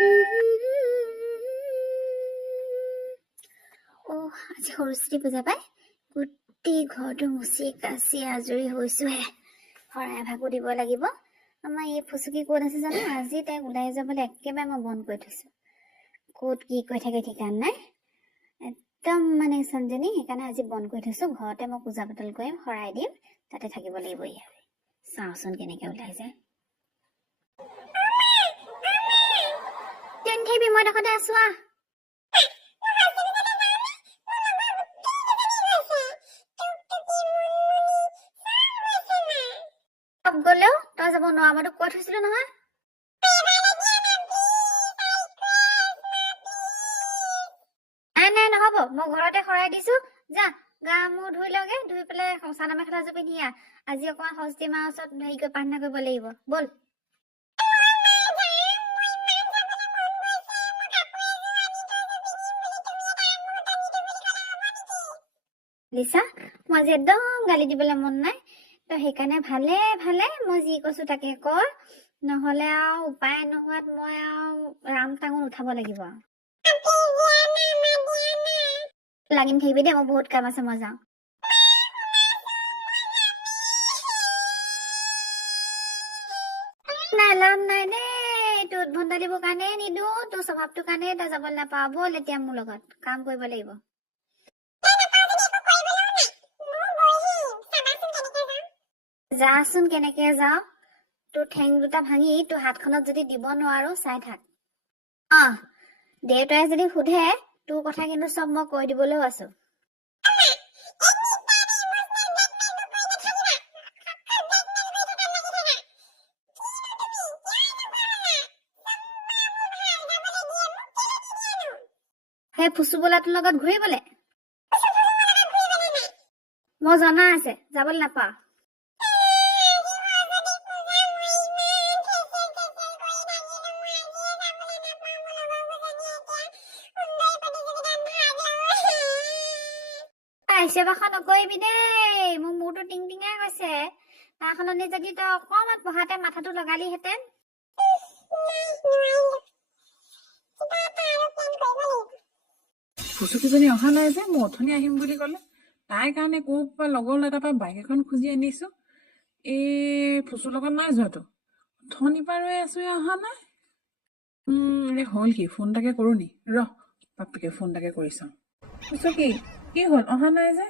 আজি সৰস্বতী পূজা পাই গোটেই ঘৰটো মুচি কাচি আজৰি হৈছোহে। শৰাই ভাগো দিব লাগিব। আমাৰ এই ফুচুকি ক'ত আছে জানো? আজি তাইক ওলাই যাবলৈ একেবাৰে মই বন্ধ কৰি থৈছো। ক'ত কি কৈ থাকে ঠিকান নাই, একদম মানে সঞ্জনী। সেইকাৰণে আজি বন্ধ কৰি থৈছো। ঘৰতে মই পূজা পাতল কৰিম, শৰাই দিম, তাতে থাকিব লাগিব। ইয়াৰ চাওঁচোন কেনেকে ওলাই যায়। মই দেখতে আছো গলেও তই যাব নোৱাৰ। মই তোক কৈ থৈছিলো নহয়। নাই নহব, মই ঘৰতে শৰাই দিছো। যা গা মূৰ ধুই লগে, ধুই পেলাই চাদৰ মেখেলা জোৰ পিন্ধি আহ। আজি অকমান সৰস্বতী মাৰ ওচৰত হেৰি কৰি প্ৰাৰ্থনা কৰিব লাগিব। বল লিছা, মই আজি একদম গালি দিবলৈ মন নাই। তই সেইকাৰণে ভালে ভালে মই যি কৈছো তাকে কৰ, নহলে আৰু উপায় নোহোৱাত মই আৰু ৰাম টাঙোন উঠাব লাগিব। লাগি থাকিবি দেই, মই বহুত কাম আছে, মই যাওঁ। নাই লাভ নাই দেই, তোৰ উদ্ভণ্ডা দিবৰ কাৰণে নিদো, তোৰ স্বভাৱটোৰ কাৰণে তই যাব নাপাৱ। বল এতিয়া মোৰ লগত কাম কৰিব লাগিব। যাচোন কেনেকে যাও। তোৰ ঠেং দুটা ভাঙি তোৰ হাতখনত যদি দিব নোৱাৰো, চাই থাক। দেউতাই যদি সোধে, তোৰ কথা কিন্তু চব মই কৈ দিবলৈও আছো। সেই ফুচু বোলাটোৰ লগত ঘূৰিবলে মই জনা আছে, যাবলৈ নাপাওঁ। সেৱাখন নকৰিবি দেই, মোৰ মূৰটো টিং টিঙাই গৈছে। তাৰ সলনি যদি তই অকণমান পঢ়াতে মাথাটো লগালিহেঁতেন। ফুচুকিজনী অহা নাই যে, মই অথনি আহিম বুলি ক'লে। তাইৰ কাৰণে ক'ৰ পৰা লগৰ এটাৰ পৰা বাইক এখন খুজি আনিছো। এই ফুচুৰ লগত নাই যোৱাটো, অথনিৰ পৰা ৰৈ আছো, অহা নাই। হ'ল কি, ফোন এটাকে কৰো নি? বাপেকে ফোন এটাকে কৰি চাওঁ। ফুচুকি কি হ'ল, অহা নাই যে?